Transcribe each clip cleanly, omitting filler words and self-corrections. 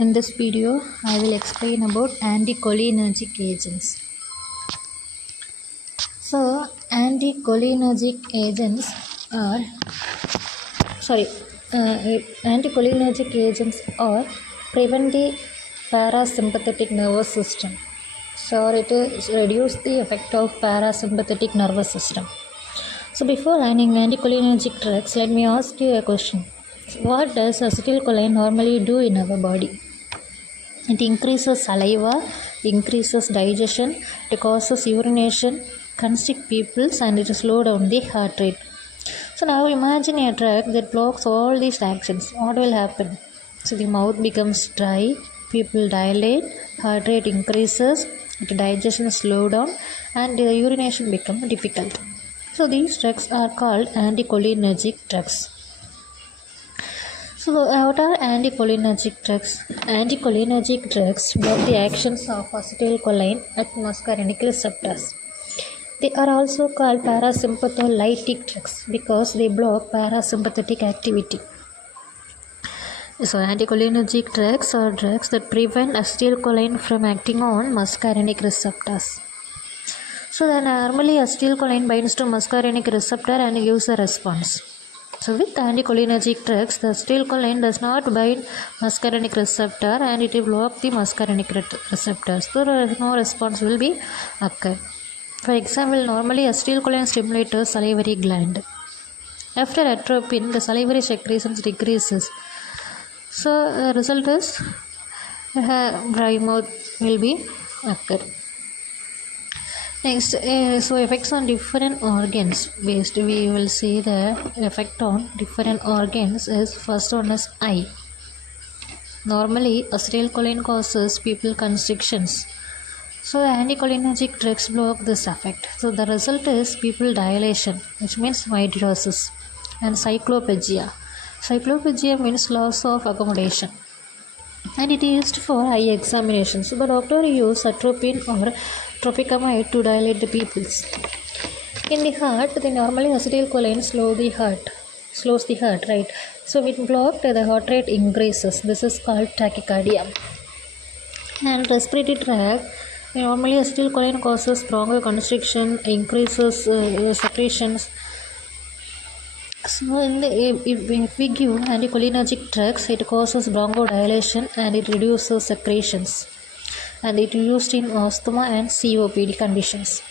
In this video, I will explain about anticholinergic agents. So, anticholinergic agents are anticholinergic agents are prevent the parasympathetic nervous system. So, it is reduce the effect of parasympathetic nervous system. So, before learning anticholinergic drugs, let me ask you a question. What does acetylcholine normally do in our body? It increases saliva, increases digestion, it causes urination, constrict pupils, and it slows down the heart rate. So now imagine a drug that blocks all these actions. What will happen? So the mouth becomes dry, pupil dilate, heart rate increases, the digestion slow down, and the urination become difficult. So these drugs are called anticholinergic drugs. So what are anticholinergic drugs? Anticholinergic drugs block the actions of acetylcholine at muscarinic receptors. They are also called parasympatholytic drugs because they block parasympathetic activity. So anticholinergic drugs are drugs that prevent acetylcholine from acting on muscarinic receptors. So then normally acetylcholine binds to muscarinic receptor and gives a response. So with anticholinergic drugs, the acetylcholine does not bind muscarinic receptor and it will block the muscarinic receptors. So no response will be occur. For example, normally acetylcholine stimulates the salivary gland. After atropine, the salivary secretions decreases. So the result is dry mouth will be occur. Next, so effects on different organs based, we will see the effect on different organs is first one is eye. Normally acetylcholine causes pupil constrictions. So the anticholinergic drugs block this effect. So the result is pupil dilation, which means mydrosis, and cycloplegia. Cycloplegia means loss of accommodation, and it is used for eye examination. So the doctor use atropine or tropicamide to dilate the pupils. In the heart, the normally acetylcholine slows the heart, right? So when blocked, the heart rate increases. This is called tachycardia. And respiratory tract, normally acetylcholine causes bronchoconstriction, increases secretions. So if we give anticholinergic drugs, it causes bronchodilation and it reduces secretions, and it is used in asthma and COPD conditions.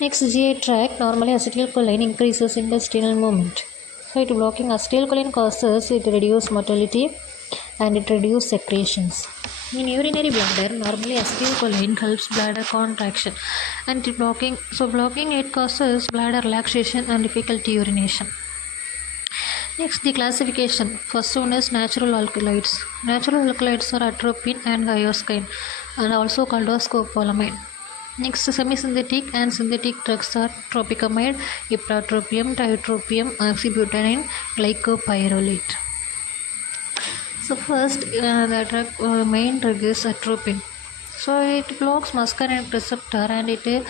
Next, GI tract, normally acetylcholine increases intestinal movement. So it blocking acetylcholine causes it reduce motility and it reduce secretions. In urinary bladder, normally acetylcholine helps bladder contraction, and blocking it causes bladder relaxation and difficulty urination. Next, the classification. First one is natural alkaloids. Natural alkaloids are atropine and hyoscine, and also called as scopolamine. Next, semi-synthetic and synthetic drugs are tropicamide, ipratropium, tiotropium, oxybutynin, glycopyrrolate. So first, the drug, main drug is atropine. So it blocks muscarinic receptor and it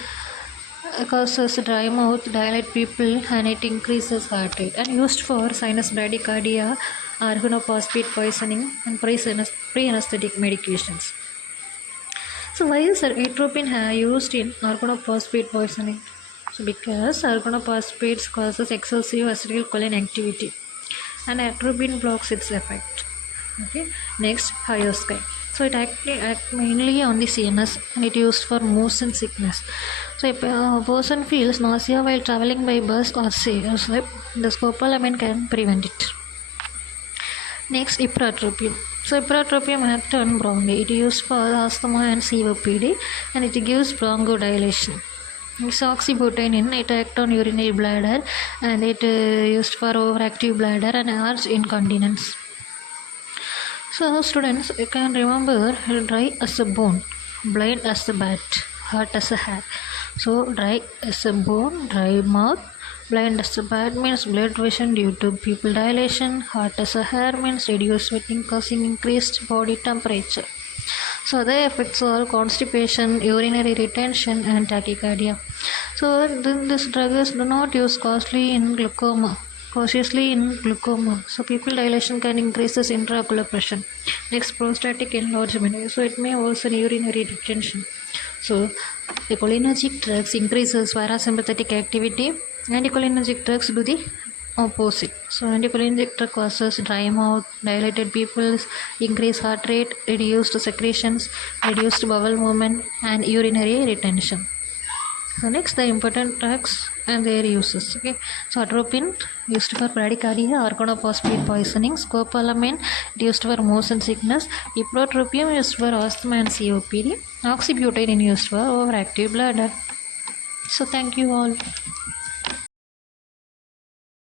causes dry mouth, dilate pupil, and it increases heart rate, and used for sinus bradycardia, organophosphate poisoning, and pre-anesthetic medications. So why is atropine used in organophosphate poisoning? So because organophosphates causes excessive acetylcholine activity, and atropine blocks its effect. Okay. Next, hyoscine. So it acts mainly on the CNS, and it used for motion sickness. So if a person feels nausea while traveling by bus or the scopolamine can prevent it. Next, ipratropium. So ipratropium acts on bronchi. It is used for asthma and COPD, and it gives bronchodilation. Next, oxybutynin, it acts on urinary bladder, and it used for overactive bladder and urge incontinence. So students, you can remember dry as a bone, blind as a bat, hot as a hair. So dry as a bone, dry mouth, blind as a bat means blurred vision due to pupil dilation, hot as a hair means reduced sweating causing increased body temperature. So the effects are constipation, urinary retention, and tachycardia. So this drug is do not use costly in glaucoma. cautiously in glaucoma. So pupil dilation can increase this intraocular pressure. Next, prostatic enlargement. So it may worsen urinary retention. So the cholinergic drugs increases parasympathetic activity. Anticholinergic drugs do the opposite. So anticholinergic drug causes dry mouth, dilated pupils, increased heart rate, reduced secretions, reduced bowel movement, and urinary retention. So next, the important drugs and their uses. Okay, so atropine used for bradycardia, organophosphate poisoning, scopolamine used for motion sickness, ipratropium used for asthma and COPD, oxybutyrine used for overactive bladder. So thank you all.